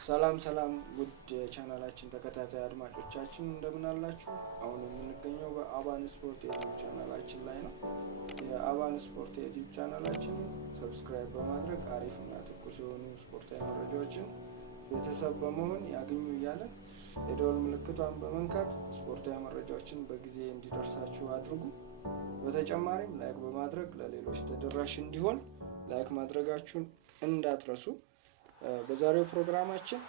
ሰላም ውድ ቻናላችን ተከታታይ አድማጮቻችን እንደምን አላችሁ? አሁን የምንገኘው በአባን ስፖርት የዩቲዩብ ቻናላችን ላይ ነው። የአባን ስፖርት የዩቲዩብ ቻናላችን ሰብስክራይብ በማድረግ አሪፍና ትኩስ የሆኑ ስፖርታዊ መረጃዎችን ቤተሰብ በመሆን ያገኙ እያለን የደወል ምልክቷን በመንካት ስፖርታዊ መረጃዎችን በጊዜ እንዲደርሳችሁ አድርጉ። በተጨማሪም ላይክ በማድረግ ለሌሎች ተደራሽ እንዲሆን ላይክ ማድረጋችሁን እንዳትረሱ። በዛሬው ፕሮግራማችን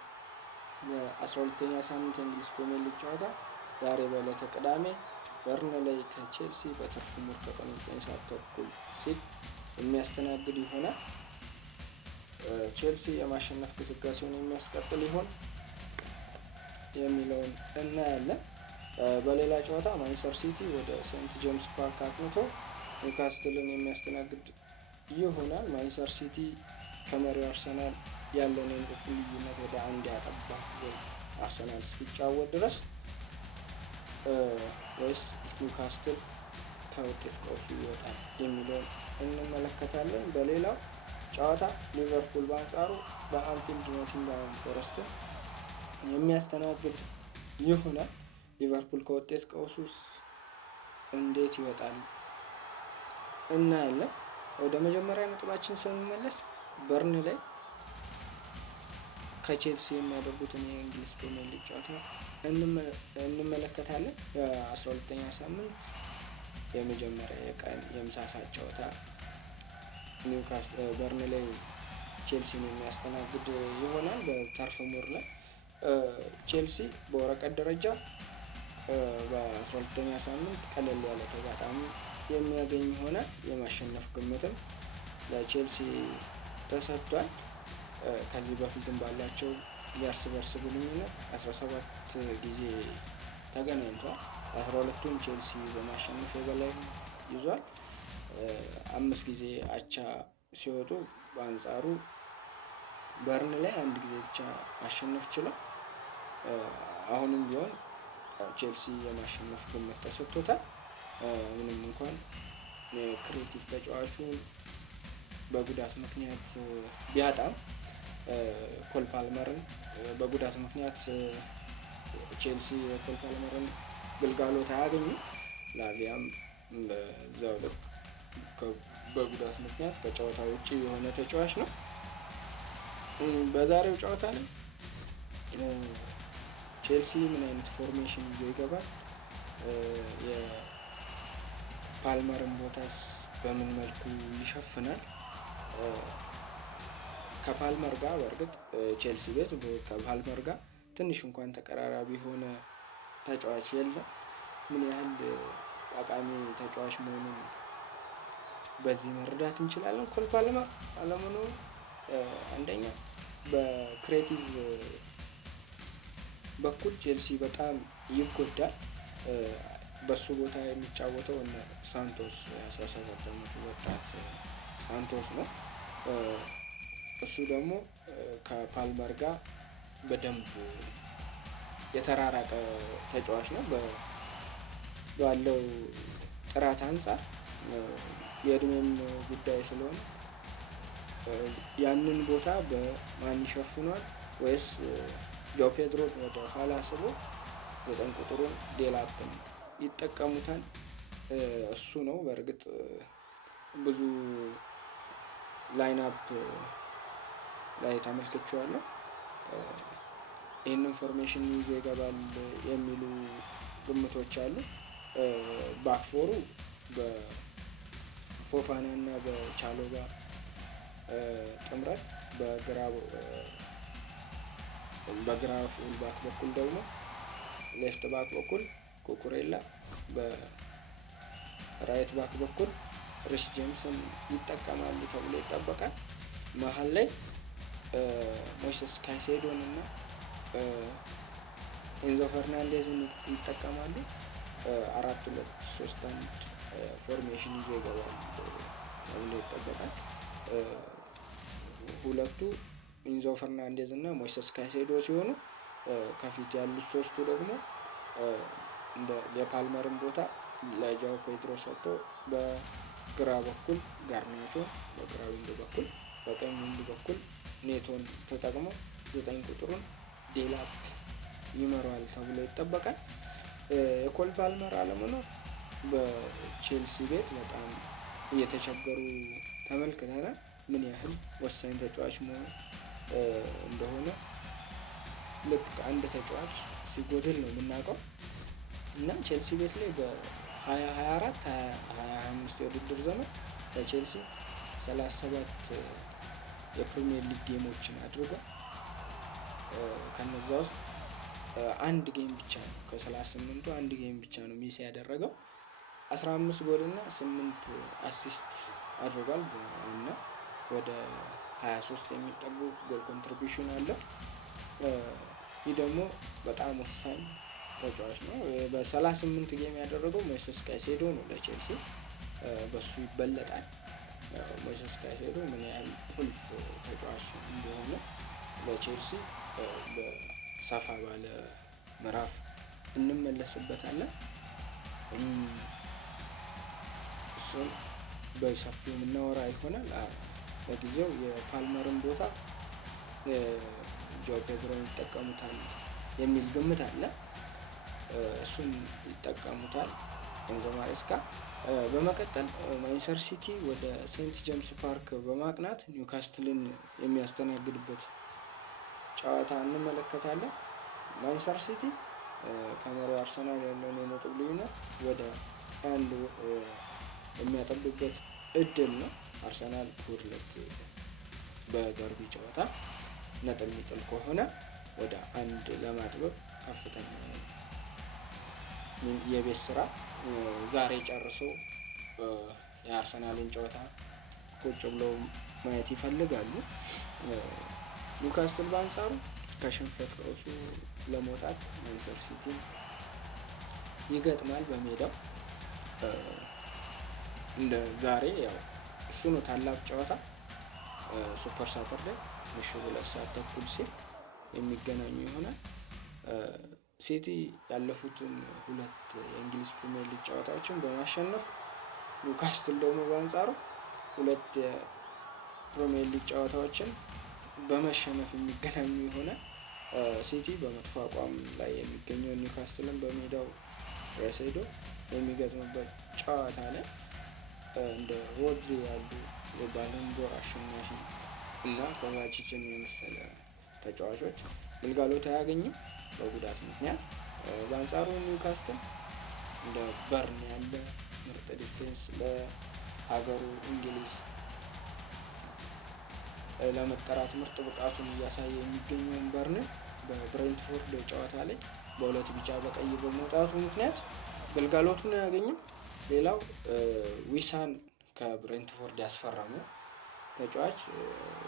የ12ኛ ሳምንት የእንግሊዝ ፕሪሚየር ሊግ ጨዋታ ዛሬ በዕለተ ቅዳሜ በርንሌይ ከቼልሲ በትርፍ ሙር ከቀኑ 9 ሰዓት ተኩል ሲል የሚያስተናግድ ይሆናል። ቼልሲ የማሸነፍ ግስጋሴውን የሚያስቀጥል ይሆን የሚለውን እናያለን። በሌላ ጨዋታ ማንቸስተር ሲቲ ወደ ሴንት ጄምስ ፓርክ አቅንቶ ኒውካስትልን የሚያስተናግድ ይሆናል። ማንቸስተር ሲቲ ከመሪው አርሰናል ያለውን የነጥብ ልዩነት ወደ አንድ ያጠባ አርሰናል እስኪጫወት ድረስ ወይስ ኒውካስትል ከውጤት ቀውሱ ይወጣል የሚለውን እንመለከታለን። በሌላው ጨዋታ ሊቨርፑል በአንጻሩ በአንፊልድ ኖቲንግሃም ፎረስትን የሚያስተናግድ ይሆናል። ሊቨርፑል ከውጤት ቀውሱስ እንዴት ይወጣል እናያለን። ወደ መጀመሪያ ነጥባችን ስንመለስ በርንሌይ ከቼልሲ የሚያደርጉትን የእንግሊዝ ፕሪሚየር ሊግ ጨዋታ እንመለከታለን። የ12ኛ ሳምንት የመጀመሪያ የቀን የምሳ ሰዓት ጨዋታ በርንሌይ ቼልሲን የሚያስተናግድ ይሆናል። በተርፍ ሙር ላይ ቼልሲ በወረቀት ደረጃ በ12ኛ ሳምንት ቀለል ያለ ተጋጣሚ የሚያገኝ ይሆናል። የማሸነፍ ግምትም ለቼልሲ ተሰጥቷል። ከዚህ በፊትም ባላቸው የእርስ በርስ ግንኙነት 17 ጊዜ ተገናኝቷል። 12ቱን ቼልሲ በማሸነፍ የበላይነት ይዟል። 5 ጊዜ አቻ ሲወጡ በአንጻሩ በርንሌይ 1 ጊዜ ብቻ ማሸነፍ ችሏል። አሁንም ቢሆን ቼልሲ የማሸነፍ ግምት ተሰጥቶታል። ምንም እንኳን ክሬቲቭ ተጫዋቹን በጉዳት ምክንያት ቢያጣም ኮል ፓልመርን በጉዳት ምክንያት ቼልሲ ኮል ፓልመርን ግልጋሎት አያገኙም። ላቪያም በዛው ልክ በጉዳት ምክንያት ከጨዋታ ውጪ የሆነ ተጫዋች ነው። በዛሬው ጨዋታ ላይ ቼልሲ ምን አይነት ፎርሜሽን ይዞ ይገባል? የፓልመርን ቦታስ በምን መልኩ ይሸፍናል? ከፓልመር ጋር በእርግጥ ቼልሲ ቤት ከፓልመር ጋር ትንሽ እንኳን ተቀራራቢ የሆነ ተጫዋች የለም። ምን ያህል ጠቃሚ ተጫዋች መሆኑን በዚህ መረዳት እንችላለን። ኮል ፓልመር አለመኖሩ አንደኛ በክሬቲቭ በኩል ቼልሲ በጣም ይጎዳል። በሱ ቦታ የሚጫወተው እና ሳንቶስ 17 ዓመቱ ወጣት ሳንቶስ ነው። እሱ ደግሞ ከፓልመር ጋር በደንብ የተራራቀ ተጫዋች ነው። ባለው ጥራት አንጻር የእድሜም ጉዳይ ስለሆነ ያንን ቦታ በማን ይሸፍኗል? ወይስ ጆ ፔድሮን ወደ ኋላ ስቦ 9 ቁጥሩን ዴላፕን ይጠቀሙታል? እሱ ነው። በእርግጥ ብዙ ላይንአፕ ላይ ተመልክቼዋለሁ። ይህን ኢንፎርሜሽን ይዞ ይገባል የሚሉ ግምቶች አሉ። ባክፎሩ በፎፋና እና በቻሎባ ጥምረት በግራ ፉል ባክ በኩል ደግሞ ሌፍት ባክ በኩል ኩኩሬላ፣ በራይት ባክ በኩል ሪስ ጄምስን ይጠቀማሉ ተብሎ ይጠበቃል። መሀል ላይ ሞይሴስ ካይሴዶን እና ኤንዞ ፈርናንዴዝን ይጠቀማሉ። 4-2-3-1 ፎርሜሽን ይዞ ይገባል ተብሎ ይጠበቃል። ሁለቱ ኤንዞ ፈርናንዴዝ እና ሞይሴስ ካይሴዶ ሲሆኑ ከፊት ያሉት ሶስቱ ደግሞ እንደ የፓልመርን ቦታ ለጃው ፔድሮ ሰጥቶ በግራ በኩል ጋርናቾ በግራ ዊንግ በኩል በቀኝ ዊንግ በኩል ኔቶን ተጠቅሞ 9 ቁጥሩን ዴላፕ ይመራዋል ተብሎ ይጠበቃል። የኮል ፓልመር አለመኖር በቼልሲ ቤት በጣም እየተቸገሩ ተመልክተናል። ምን ያህል ወሳኝ ተጫዋች መሆን እንደሆነ ልክ አንድ ተጫዋች ሲጎድል ነው የምናውቀው እና ቼልሲ ቤት ላይ በ2024 2025 የውድድር ዘመን ለቼልሲ 37 የፕሪሚየር ሊግ ጌሞችን አድርጓል። ከነዛ ውስጥ አንድ ጌም ብቻ ነው ከ38ቱ አንድ ጌም ብቻ ነው ሚስ ያደረገው። 15 ጎል እና 8 አሲስት አድርጓል እና ወደ 23 የሚጠጉ ጎል ኮንትሪቢዩሽን አለው። ይህ ደግሞ በጣም ወሳኝ ተጫዋች ነው። በ38 ጌም ያደረገው ሞይሴስ ካይሴዶ ነው ለቼልሲ፣ በሱ ይበለጣል። ሞይሴስ ካይሴዶ ምን ያህል ቁልፍ ተጫዋች እንደሆነ ለቼልሲ በሰፋ ባለ ምዕራፍ እንመለስበታለን። እሱን በሰፊው የምናወራ ይሆናል። በጊዜው የፓልመርን ቦታ ጆ ፔድሮ ይጠቀሙታል የሚል ግምት አለ። እሱን ይጠቀሙታል ኤንዞ ማሬስካ። በመቀጠል ማንቸስተር ሲቲ ወደ ሴንት ጄምስ ፓርክ በማቅናት ኒውካስትልን የሚያስተናግድበት ጨዋታ እንመለከታለን። ማንቸስተር ሲቲ ከመሪው አርሰናል ያለውን የነጥብ ልዩነት ወደ 1 የሚያጠብበት እድል ነው። አርሰናል እሑድ ዕለት በደርቢ ጨዋታ ነጥብ የሚጥል ከሆነ ወደ 1 ለማጥበብ ከፍተኛ የቤት ስራ ዛሬ ጨርሶ የአርሰናልን ጨዋታ ቁጭ ብለው ማየት ይፈልጋሉ። ኒውካስትል በአንጻሩ ከሽንፈት ቀውሱ ለመውጣት ማንቸስተር ሲቲን ይገጥማል በሜዳው። እንደ ዛሬ ያው እሱ ነው ታላቅ ጨዋታ። ሱፐር ሳተርዴይ ምሽት 2 ሰዓት ተኩል ሲል የሚገናኙ ይሆናል። ሲቲ ያለፉትን 2 የእንግሊዝ ፕሪሚየር ሊግ ጨዋታዎችን በማሸነፍ ኒውካስትል ደግሞ በአንጻሩ 2 የፕሪሚየር ሊግ ጨዋታዎችን በመሸነፍ የሚገናኙ ይሆናል። ሲቲ በመጥፎ አቋም ላይ የሚገኘው ኒውካስትልን በሜዳው ሄዶ የሚገጥምበት ጨዋታ ላይ እንደ ሮድሪ ያሉ የባሎን ዶር አሸናፊ እና ኮቫቺችን የመሰለ ተጫዋቾች ግልጋሎት አያገኝም በጉዳት ምክንያት። በአንጻሩ ኒውካስትል እንደ በርን ያለ ምርጥ ዲፌንስ ለሀገሩ እንግሊዝ ለመጠራት ምርጥ ብቃቱን እያሳየ የሚገኘውን በርንን በብሬንትፎርድ ጨዋታ ላይ በ2 ቢጫ በቀይ በመውጣቱ ምክንያት ግልጋሎቱን አያገኝም። ሌላው ዊሳን ከብሬንትፎርድ ያስፈረመው ተጫዋች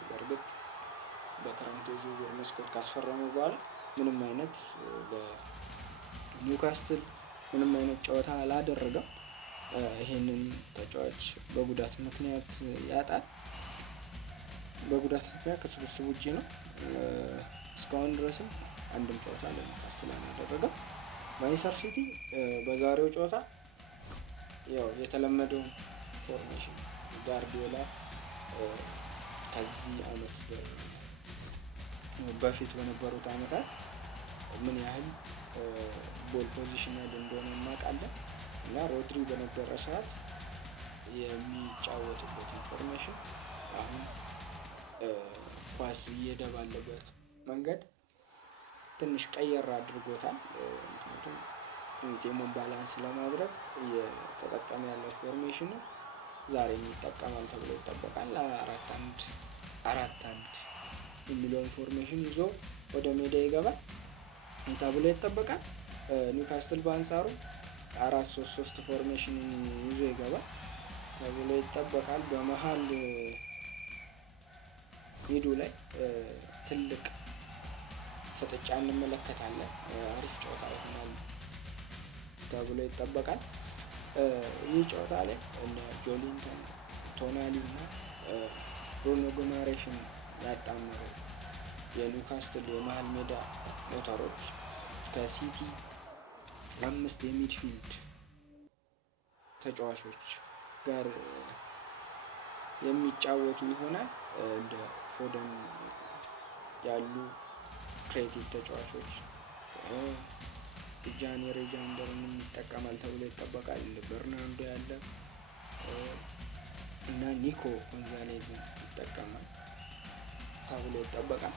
በእርግጥ በክረምቱ የዝውውር መስኮት ካስፈረመው በኋላ ምንም አይነት ለኒውካስትል ምንም አይነት ጨዋታ አላደረገም። ይሄንን ተጫዋች በጉዳት ምክንያት ያጣል። በጉዳት ምክንያት ከስብስብ ውጪ ነው። እስካሁን ድረስም አንድም ጨዋታ ለኒውካስትል አላደረገም። ማንቸስተር ሲቲ በዛሬው ጨዋታ ያው የተለመደው ፎርሜሽን ጋርዲዮላ ከዚህ አመት በፊት በነበሩት አመታት ምን ያህል ቦል ፖዚሽናል እንደሆነ እናውቃለን እና ሮድሪ በነበረ ሰዓት የሚጫወትበት ኢንፎርሜሽን አሁን ኳስ እየሄደ ባለበት መንገድ ትንሽ ቀየር አድርጎታል። ምክንያቱም ቲሙን ባላንስ ለማድረግ እየተጠቀመ ያለው ፎርሜሽን ዛሬ ይጠቀማል ተብሎ ይጠበቃል። 4-1 የሚለውን ፎርሜሽን ይዞ ወደ ሜዳ ይገባል ተብሎ ይጠበቃል። ኒውካስትል በአንጻሩ 4-3-3 ፎርሜሽን ይዞ ይገባል ተብሎ ይጠበቃል። በመሀል ሜዳ ላይ ትልቅ ፍጥጫ እንመለከታለን። አሪፍ ጨዋታ ይሆናል ተብሎ ይጠበቃል። ይህ ጨዋታ ላይ እንደ ጆሊንተን፣ ቶናሊ እና ብሩኖ ጉማሬሽን ያጣመሩ የኒውካስትል የመሀል ሜዳ ሞተሮች ከሲቲ 5 የሚድፊልድ ተጫዋቾች ጋር የሚጫወቱ ይሆናል። እንደ ፎደን ያሉ ክሬቲቭ ተጫዋቾች ጃኒ ሬጃንደርን ይጠቀማል ተብሎ ይጠበቃል። በርናንዶ ያለ እና ኒኮ ጎንዛሌዝን ይጠቀማል ተብሎ ይጠበቃል።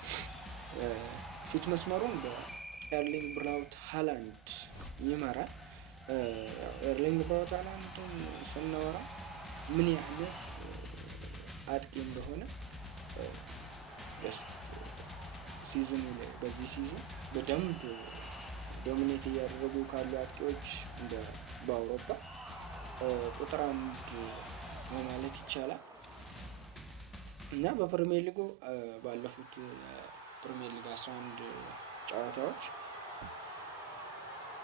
ፊት መስመሩን በኤርሊንግ ብራውት ሃላንድ ይመራል። ኤርሊንግ ብራውት ሃላንድን ስናወራ ምን ያህል አጥቂ እንደሆነ ሲዝኑ ላይ በዚህ ሲዝን በደንብ ዶሚኔት እያደረጉ ካሉ አጥቂዎች እንደ በአውሮፓ ቁጥር አንድ ነው ማለት ይቻላል። እና በፕሪሚየር ሊጉ ባለፉት ፕሪሚየር ሊግ 11 ጨዋታዎች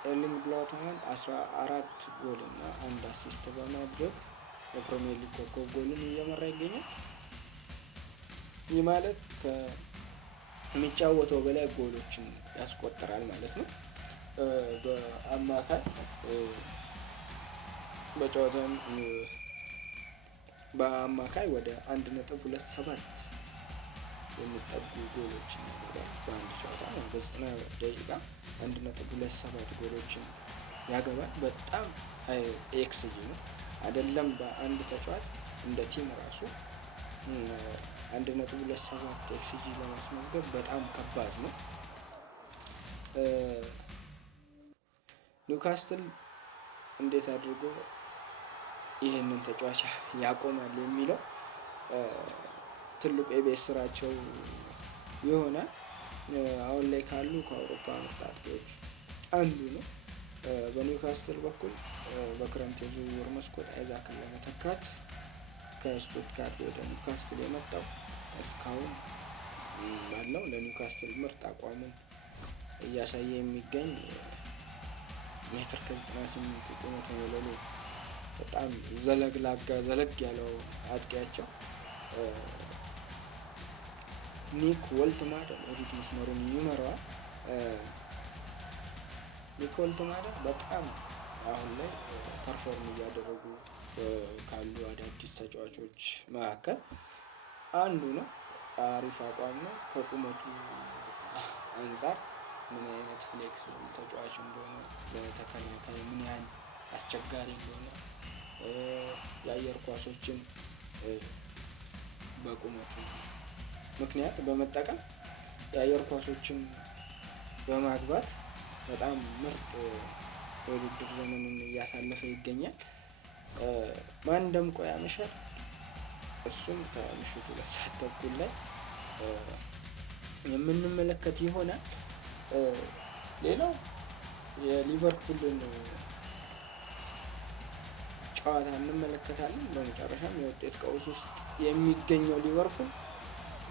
ኤርሊንግ ብራውት ሃላንድ 14 ጎል እና 1 አሲስት በማድረግ በፕሪሚየር ሊግ ኮከብ ጎልን እየመራ ይገኛል። ይህ ማለት ከሚጫወተው በላይ ጎሎችን ያስቆጥራል ማለት ነው። በአማካይ ወደ 1.27 የሚጠጉ ጎሎችን ያገባል በአንድ ጨዋታ ነው። በ90 ደቂቃ 1.27 ጎሎችን ያገባል። በጣም ኤክስጂ ነው አይደለም። በአንድ ተጫዋች እንደ ቲም ራሱ 1.27 ኤክስጂ ለማስመዝገብ በጣም ከባድ ነው። ኒውካስትል እንዴት አድርጎ ይህንን ተጫዋች ያቆማል የሚለው ትልቁ የቤት ስራቸው ይሆናል። አሁን ላይ ካሉ ከአውሮፓ ምርጥ አጥቂዎች አንዱ ነው። በኒውካስትል በኩል በክረምት የዝውውር መስኮት አይዛክን ለመተካት ከስቱትጋርት ወደ ኒውካስትል የመጣው እስካሁን ባለው ለኒውካስትል ምርጥ አቋሙን እያሳየ የሚገኝ ሜትር ከ98 ቁመት ወለሉ በጣም ዘለግ ያለው አጥቂያቸው ኒክ ወልትማደ ወዲት መስመሩን ይመራዋል። ኒክ ወልትማደ በጣም አሁን ላይ ፐርፎርም እያደረጉ ካሉ አዳዲስ ተጫዋቾች መካከል አንዱ ነው። አሪፍ አቋም ነው። ከቁመቱ አንፃር ምን አይነት ፍሌክሲብል ተጫዋች እንደሆነ ለተከላካይ ምን ያህል አስቸጋሪ እንደሆነ የአየር ኳሶችን በቁመቱ ምክንያት በመጠቀም የአየር ኳሶችን በማግባት በጣም ምርጥ የውድድር ዘመንን እያሳለፈ ይገኛል። ማን ደምቆ ያመሻል? እሱም ከምሽቱ 2 ሰዓት ተኩል ላይ የምንመለከት ይሆናል። ሌላው የሊቨርፑልን ጨዋታ እንመለከታለን። በመጨረሻም የውጤት ቀውስ ውስጥ የሚገኘው ሊቨርፑል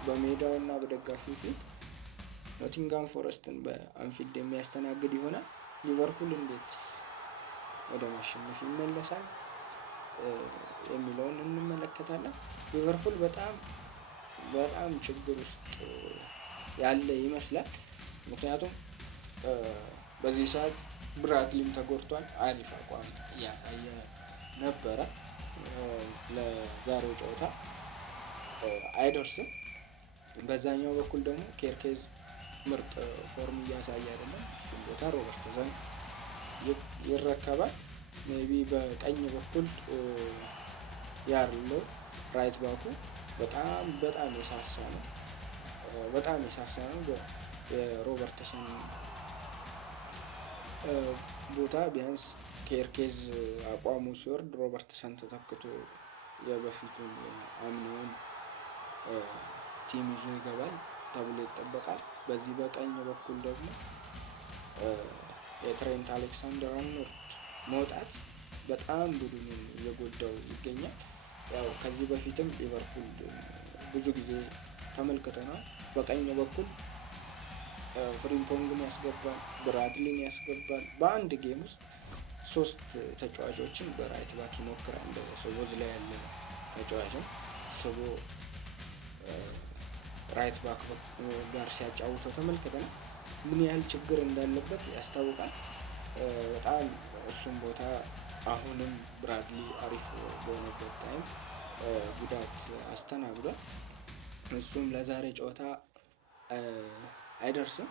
በሜዳውና በደጋፊው ፊት ኖቲንጋም ፎረስትን በአንፊልድ የሚያስተናግድ ይሆናል። ሊቨርፑል እንዴት ወደ ማሸነፍ ይመለሳል የሚለውን እንመለከታለን። ሊቨርፑል በጣም ችግር ውስጥ ያለ ይመስላል። ምክንያቱም በዚህ ሰዓት ብራድሊም ተጎድቷል። አሪፍ አቋም እያሳየ ነበረ። ለዛሬው ጨዋታ አይደርስም። በዛኛው በኩል ደግሞ ኬርኬዝ ምርጥ ፎርም እያሳየ አይደለም። እሱም ቦታ ሮበርትሰን ይረከባል። ሜቢ በቀኝ በኩል ያለው ራይት ባኩ በጣም የሳሳ ነው። የሮበርትሰን ቦታ ቢያንስ ኬርኬዝ አቋሙ ሲወርድ ሮበርትሰን ተተክቶ የበፊቱን አምናውን ቲም ይዞ ይገባል ተብሎ ይጠበቃል። በዚህ በቀኝ በኩል ደግሞ የትሬንት አሌክሳንደር-አርኖልድ መውጣት በጣም ቡድኑን እየጎዳው ይገኛል። ያው ከዚህ በፊትም ሊቨርፑል ብዙ ጊዜ ተመልክተናል። በቀኝ በኩል ፍሪምፖንግን ያስገባል፣ ብራድሊን ያስገባል። በአንድ ጌም ውስጥ 3 ተጫዋቾችን በራይት ባክ ይሞክራል። ሰቦዝ ላይ ያለ ተጫዋችን ስቦ ራይት ባክ ጋር ሲያጫውተው ተመልክተናል። ምን ያህል ችግር እንዳለበት ያስታውቃል። በጣም እሱም ቦታ አሁንም ብራድሊ አሪፍ በሆነበት ታይም ጉዳት አስተናግዷል። እሱም ለዛሬ ጨዋታ አይደርስም።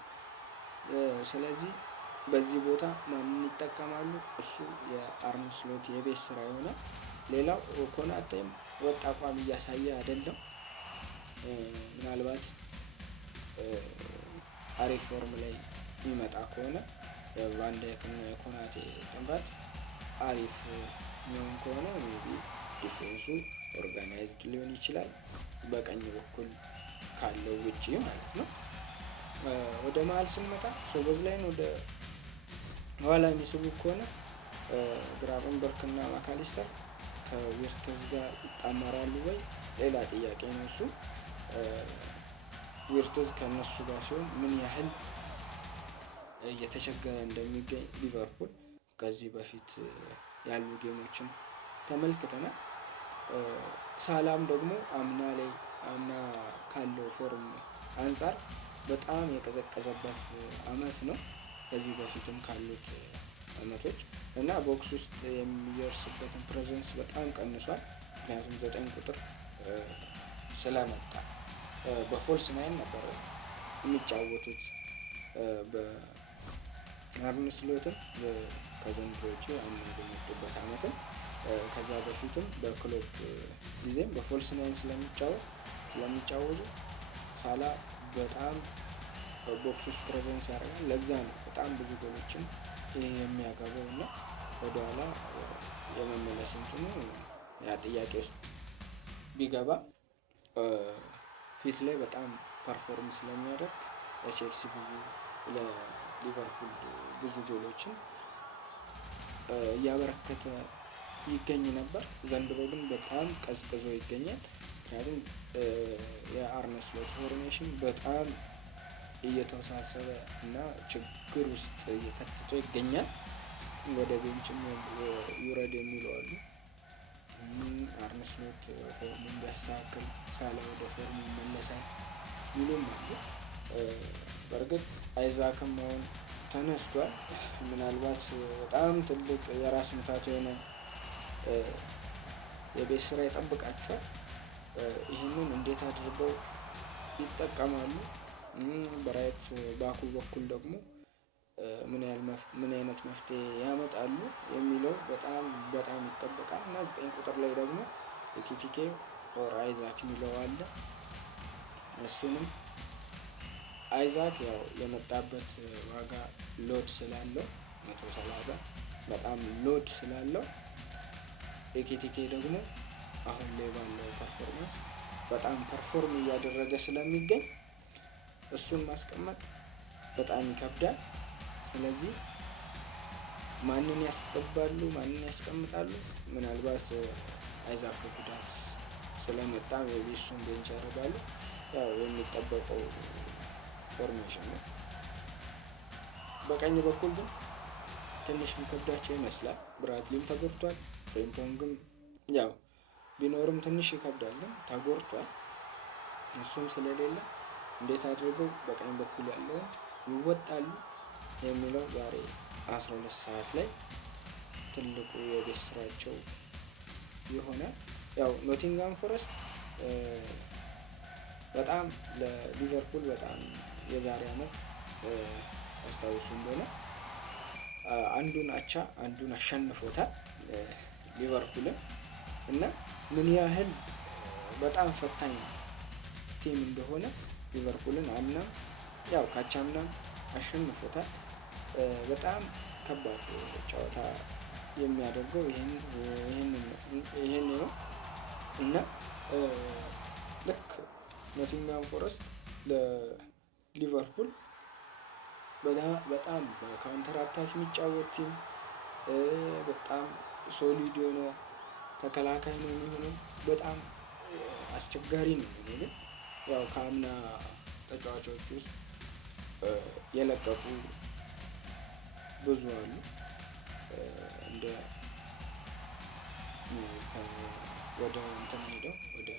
ስለዚህ በዚህ ቦታ ማንን ይጠቀማሉ? እሱ የአርነ ስሎት የቤት ስራ ይሆናል። ሌላው ኮናቴም ወጥ አቋም እያሳየ አይደለም። ምናልባት አሪፍ ፎርም ላይ የሚመጣ ከሆነ ቫን ዳይክ እና የኮናቴ ጥምረት አሪፍ የሚሆን ከሆነ ሜቢ ዲፌንሱ ኦርጋናይዝድ ሊሆን ይችላል፣ በቀኝ በኩል ካለው ውጪ ማለት ነው። ወደ መሀል ስንመጣ ሶቦዝላይን ወደ ኋላ የሚስቡ ከሆነ ግራቨንበርክ እና ማካሊስተር ከዊርትዝ ጋር ይጣመራሉ ወይ ሌላ ጥያቄ ነው እሱ። ዊርትዝ ከነሱ ጋር ሲሆን ምን ያህል እየተቸገረ እንደሚገኝ ሊቨርፑል ከዚህ በፊት ያሉ ጌሞችን ተመልክተናል። ሳላም ደግሞ አምና ካለው ፎርም አንጻር በጣም የቀዘቀዘበት አመት ነው ከዚህ በፊትም ካሉት አመቶች እና ቦክስ ውስጥ የሚደርስበትን ፕሬዘንስ በጣም ቀንሷል። ምክንያቱም 9 ቁጥር ስለመጣ በፎልስ ናይን ነበር የሚጫወቱት በአርነ ስሎትም ከዘንድሮ ውጪ አምና በመጡበት አመትም ከዛ በፊትም በክሎፕ ጊዜም በፎልስ ናይን ስለሚጫወቱ ሳላ በጣም ቦክስ ውስጥ ፕሬዘንስ ያደርጋል። ለዛ ነው በጣም ብዙ ጎሎችን የሚያገባው እና ወደኋላ የመመለስ እንትኑ ያ ጥያቄ ውስጥ ቢገባ ፊት ላይ በጣም ፐርፎርም ስለሚያደርግ ለቼልሲ ለሊቨርፑል ብዙ ጎሎችን እያበረከተ ይገኝ ነበር። ዘንድሮ ግን በጣም ቀዝቅዞ ይገኛል። ምክንያቱም የአርነ ስሎት ፎርሜሽን በጣም እየተወሳሰበ እና ችግር ውስጥ እየከተተ ይገኛል። ወደ ቤንችም ይውረድ የሚሉ አሉ። አርነ ስሎት ፎርሙን ቢያስተካክል ሳላ ወደ ፎርሙ ይመለሳል ይሉም አሉ። በእርግጥ አይዛክም አሁን ተነስቷል። ምናልባት በጣም ትልቅ የራስ ምታት የሆነ የቤት ስራ ይጠብቃቸዋል። ይህንን እንዴት አድርገው ይጠቀማሉ? በራይት ባኩ በኩል ደግሞ ምን አይነት መፍትሄ ያመጣሉ የሚለው በጣም ይጠበቃል እና 9 ቁጥር ላይ ደግሞ ኤኪቲኬ ኦር አይዛክ የሚለው አለ። እሱንም አይዛክ ያው የመጣበት ዋጋ ሎድ ስላለው 130 በጣም ሎድ ስላለው ኤኪቲኬ ደግሞ አሁን ላይ ባለው ፐርፎርማንስ በጣም ፐርፎርም እያደረገ ስለሚገኝ እሱን ማስቀመጥ በጣም ይከብዳል። ስለዚህ ማንን ያስገባሉ ማንን ያስቀምጣሉ? ምናልባት አይዛክ ጉዳት ስለመጣ እሱን ቤንች ያደርጋሉ። ያው የሚጠበቀው ፎርሜሽን ነው። በቀኝ በኩል ግን ትንሽ የሚከብዳቸው ይመስላል። ብራድሊም ተጎድቷል። ፍሬምፖንግም ያው ቢኖርም ትንሽ ይከብዳል፣ ተጎድቷል። እሱም ስለሌለ እንዴት አድርገው በቀኝ በኩል ያለውን ይወጣሉ የሚለው ዛሬ 12 ሰዓት ላይ ትልቁ የቤት ስራቸው ይሆናል። ያው ኖቲንግሃም ፎረስት በጣም ለሊቨርፑል በጣም የዛሬ አመት አስታውሱ እንደሆነ አንዱን አቻ አንዱን አሸንፎታል ሊቨርፑልን እና ምን ያህል በጣም ፈታኝ ቲም እንደሆነ ሊቨርፑልን አምናም ያው ካቻምናም አሸንፎታል። በጣም ከባድ ጨዋታ የሚያደርገው ይሄን ነው እና ልክ ኖቲንግሃም ፎረስት ለሊቨርፑል በጣም በካውንተር አታክ የሚጫወት ቲም በጣም ሶሊድ የሆነ ተከላካይ ነው የሚሆነው። በጣም አስቸጋሪ ነው የሚሆነው። ያው ከአምና ተጫዋቾች ውስጥ የለቀቁ ብዙ አሉ። እንደ ወደ እንትን ሄደው ወደ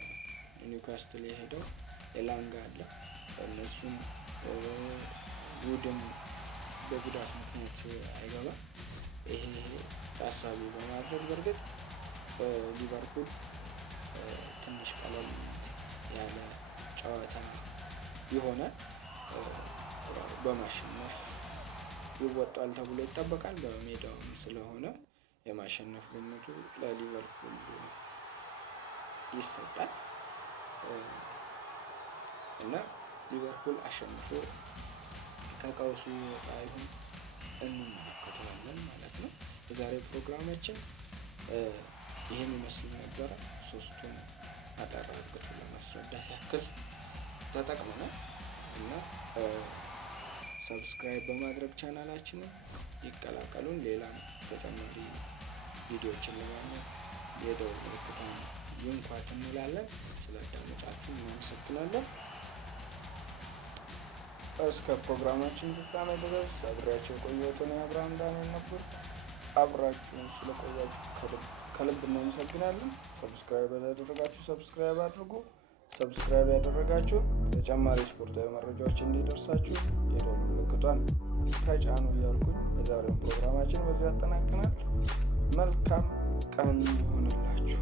ኒውካስትል ሄደው ኤላንጋ አለ። እነሱም ውድም በጉዳት ምክንያት አይገባም። ይሄ ታሳቢ በማድረግ በእርግጥ ሊቨርፑል ትንሽ ቀለል ያለ ጨዋታ ይሆናል በማሸነፍ ይወጣል ተብሎ ይጠበቃል። በሜዳውም ስለሆነ የማሸነፍ ግምቱ ለሊቨርፑል ይሰጣል እና ሊቨርፑል አሸንፎ ከቀውሱ ይወጣ ይሁን እንመለከተዋለን ማለት ነው። የዛሬ ፕሮግራማችን ይህን ይመስል ነበረ። ሶስቱን አጠር አድርጎ ለማስረዳት ያክል ተጠቅመናል እና ሰብስክራይብ በማድረግ ቻናላችንን ይቀላቀሉን። ሌላ ተጨማሪ ቪዲዮዎችን ለማግኘት የደወል ምልክቱን ይንኳት እንላለን። ስላዳመጣችሁ እናመሰግናለን። እስከ ፕሮግራማችን ፍጻሜ ድረስ አብሬያቸው ቆየሁትን አብርሃም ዳንኤል ነበር። አብራችሁን ስለቆያችሁ ከልብ እናመሰግናለን። ሰብስክራይብ ያላደረጋችሁ ሰብስክራይብ አድርጉ። ሰብስክራይብ ያደረጋችሁ ተጨማሪ ስፖርታዊ መረጃዎች እንዲደርሳችሁ የደወል ምልክቷን ተጫኑ እያልኩኝ የዛሬውን ፕሮግራማችን በዚህ ያጠናቅናል። መልካም ቀን ይሆንላችሁ።